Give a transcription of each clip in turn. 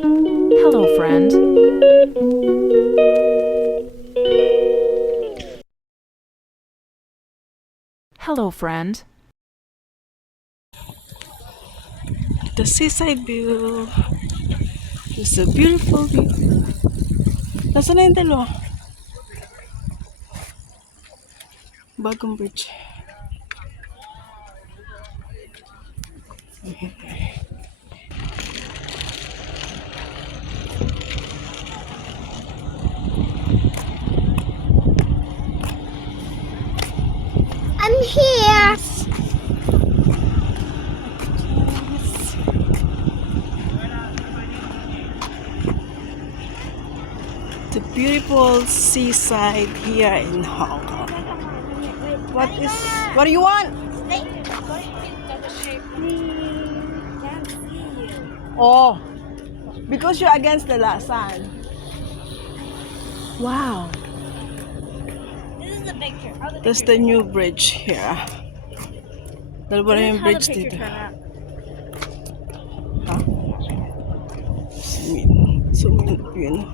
Hello, friend. Hello, friend. The seaside view. It's a beautiful view. Nasaan na yung dalawa? Bagong bridge. I'm here. The beautiful seaside here in Hong Kong. What do you want? Oh, because you're against the sun. Wow. This is the picture. That's the new bridge here. Dalawa na yung bridge dito. Huh? Zoom in, yun.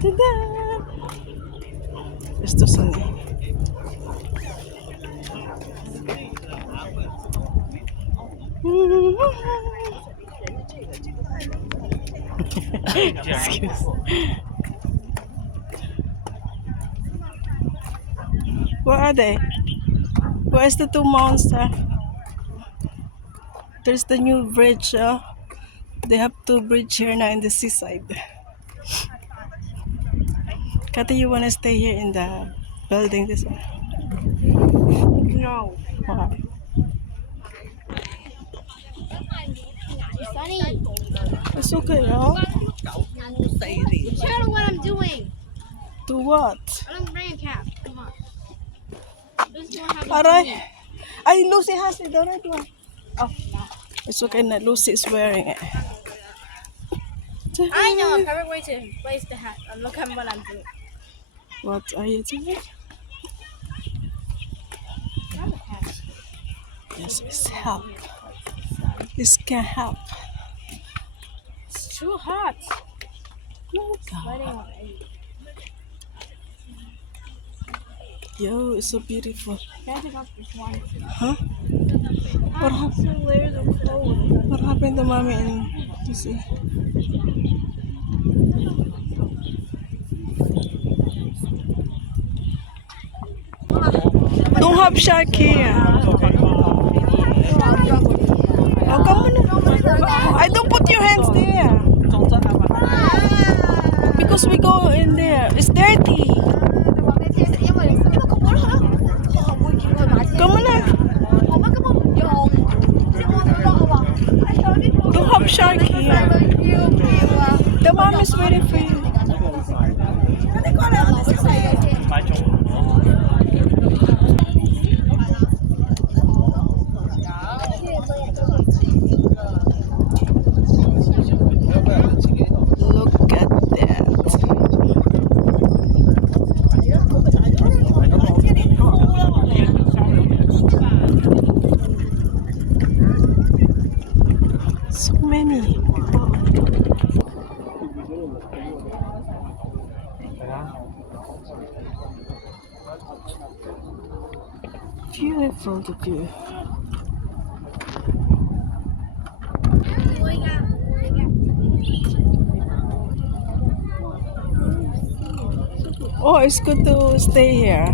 Tada! Esto son. Excuse. Where are they? Where's the two monsters? There's the new bridge. They have two bridge here now in the seaside. Kati, you wanna stay here in the building this one? No. Why? Sunny. It's okay, no? Show what I'm doing. Do what? I'm bringing a cap. Come on. This one has a Aray! Ay, Lucy has it already. Oh, it's okay that Lucy is wearing it. I know a perfect way to place the hat. Look at what I'm doing. What are you doing? Yes, it's help. This can help. It's too hot. Oh, Sweating God. already. Yo, it's so beautiful. Can I take off this one? Huh? What happened? Two layers of clothes. What happened to mommy and Lucy? Don't have shark here. Oh, come on. I don't put your hands there. Because we go in there. It's dirty. Come on. Don't have shark here. The mom is waiting for you. Look at that. So many people. Beautiful the view. Oh, it's good to stay here.